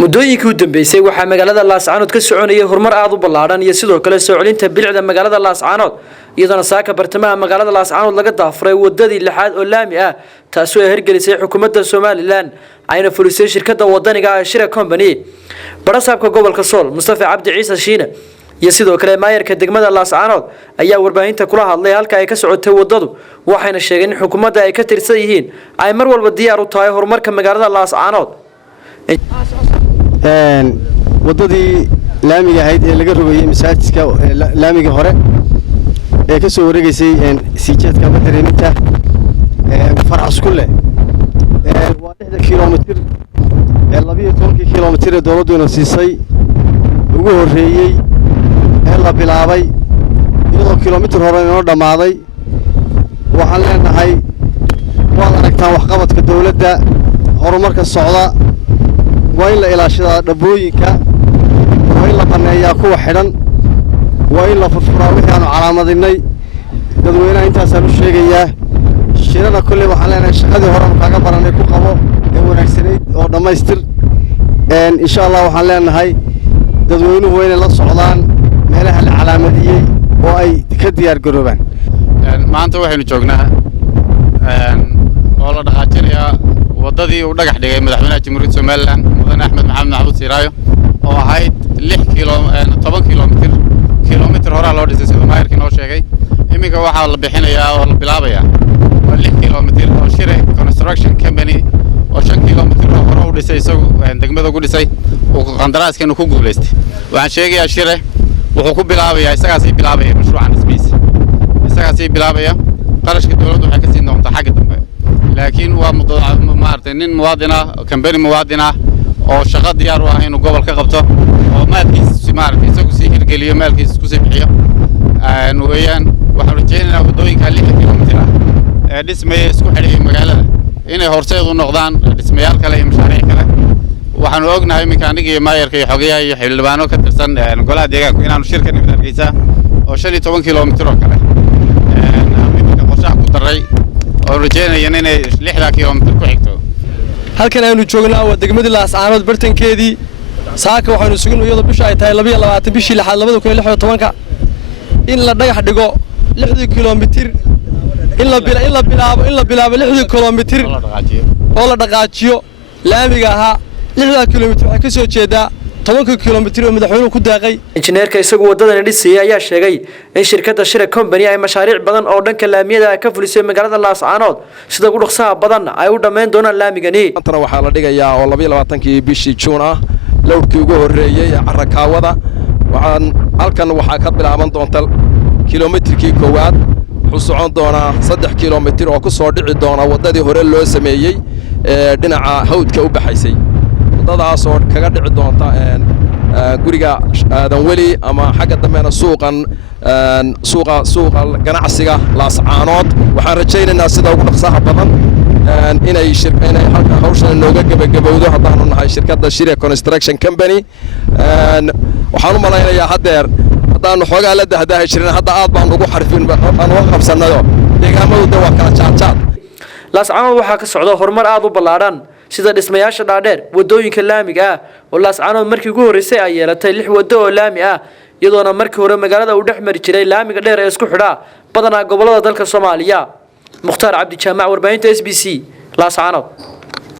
muddooyinkii u dambeysay waxaa magaalada Laascaanood ka soconayay horumar aad u ballaaran iyo sidoo kale soo celinta bilicda magaalada Laascaanood iyadoo saaka bartamaha magaalada Laascaanood laga daafuray wadadii lixaad oo laami ah taasoo ay hirgelisay xukuumadda Soomaaliland ayna fulisay shirkadda wadaniga ah Shira Company barasaabka gobolka Sool Mustafa Cabdi Ciise Shiine iyo sidoo kale maayarka degmada Laascaanood ayaa warbaahinta kula hadlay halka ay ka socotay wadadu waxayna sheegeen in xukuumadda ay ka tirsan yihiin ay mar walba diyaar u tahay horumarka magaalada Laascaanood wadadii laamiga ahayd ee laga rogayay masaajidka laamiga hore ee ka soo wareegaysay siijeedka madareeminta farxas kulle waa 6 kiiloomitir 12 kiiloomitir ee dawladdu siisay ugu horeeyay ee la bilaabay iyadoo kiiloomitir hore inoo dhamaaday waxaan leenahay waad aragtaan waxqabadka dawladda horumarka socda waa in la ilaashada dhabooyinka waa in la baneeyaa kuwa xidhan waa in la furfuraa wixii aanu calaamadinay dadweynaha intaasaan u sheegayaa shirada kulley waxaan leenahay shaqadii hore aanu kaaga baranay ku qabo ee wanaagsanayd oo dhammaystir insha allah waxaan leenahay dadweynuhu waa inay la socdaan meelaha la calaamadiyey oo ay ka diyaar garoobaan maanta waxaynu joognaa oo la dhaqaajinayaa wadadii uu dhagax dhigay madaxweynaha Jamhuuriyadda Soomaaliland mudane Axmed Maxamed Maxamuud Siiraayo oo ahayd 10 kiiloomitir hore loo dhisay sida maayarkii noo sheegay iminka waxaa la bixinayaa oo la bilaabayaa 6 kiiloomitir oo Shira Construction Company oo 5 kiiloomitir hore u dhisay isagu degmada ku dhisay oo qandaraaskan ku guuleystay waxaan sheegayaa Shira wuxuu ku bilaabayaa isagaasii bilaabaya mashruucan dhismihiisa isagaasii bilaabaya qarashka dawladdu waxay ka siin doontaa xagga dambe laakiin waa maartay nin muwaadin ah company muwaadin ah oo shaqo diyaar u ah inuu gobol ka qabto oo maalkiisa maartay isagu si hirgeliyo maalkiisa ku sii bixiyo weeyaan waxaan rajaynaynaa wadooyinka 6 kiiloomitir ah ee dhismaye isku xidhay magaalada inay horseed u noqdaan dhismayaal kale iyo mashaariic kale waxaanu ognahay iminka aniga iyo maayarka iyo xogayaha iyo xildhibaano ka tirsan golaha deegaanka inaanu shirka nimid Hargeysa oo 15 kiiloomitir oo kale iminka qorshaha ku daray oo rajaynayaan inay 6 kiiloomitir ku xigto halkan aynu joognaa waa degmada Laascaanood bartankeedii saaka waxaanu sugnay iyadoo bisha ay tahay 22 bishii 6 2016 in la dhagax dhigo 6 kiiloomitir in la bilaabo 6 kiiloomitir oo la dhaqaajiyo laamiga ahaa 6 kiiloomitir waxa ka soo jeedaa 10 kiiloomitir oo madaxweynuhu ku daaqay injineerka isagu wadadana dhisay ayaa sheegay in shirkadda Shira Company ay mashaariic badan oo dhanka laamiyada ka fulisay magaalada Laascaanood sida ugu dhaqsaha badan ay u dhameyn doonaan laamigani antana waxaa la dhigayaa oo 22 bishii June ah lowdkii ugu horeeyay carakaawada waxaan halkan waxa ka bilaaban doonta kiiloomitirkii koowaad wuxuu socon doonaa 3 kiiloomitir oo ku soo dhici doona wadadii hore loo sameeyay dhinaca hawdka u baxaysay wadadaas oo kaga dhici doonta guriga aadan weli ama xagga dambeena suuqa ganacsiga Laascaanood waxaan rajaynaynaa sida ugu dhaqsaha badan inay halka hawshan nooga gabagabowdo haddaanu nahay shirkadda Shira Construction Company waxaan u malaynayaa haddaanu xoogaa la dahdahay jirin hadda aad baan ugu xarfin aan uga qabsanayo deegaamadu waa kala jaadjaad Laascaanood waxaa ka socda horumar aad u ballaaran sida dhismayaasha dhaadheer wadooyinka laamiga ah oo Laascaanood markii ugu horeysay ay yeelatay 6 wado oo laami ah iyadoona markii hore magaalada uu dhex mari jiray laamiga dheer ee isku xidha badanaa gobolada dalka Soomaaliya Mukhtaar Cabdi Jaamac warbaahinta SBC Laascaanood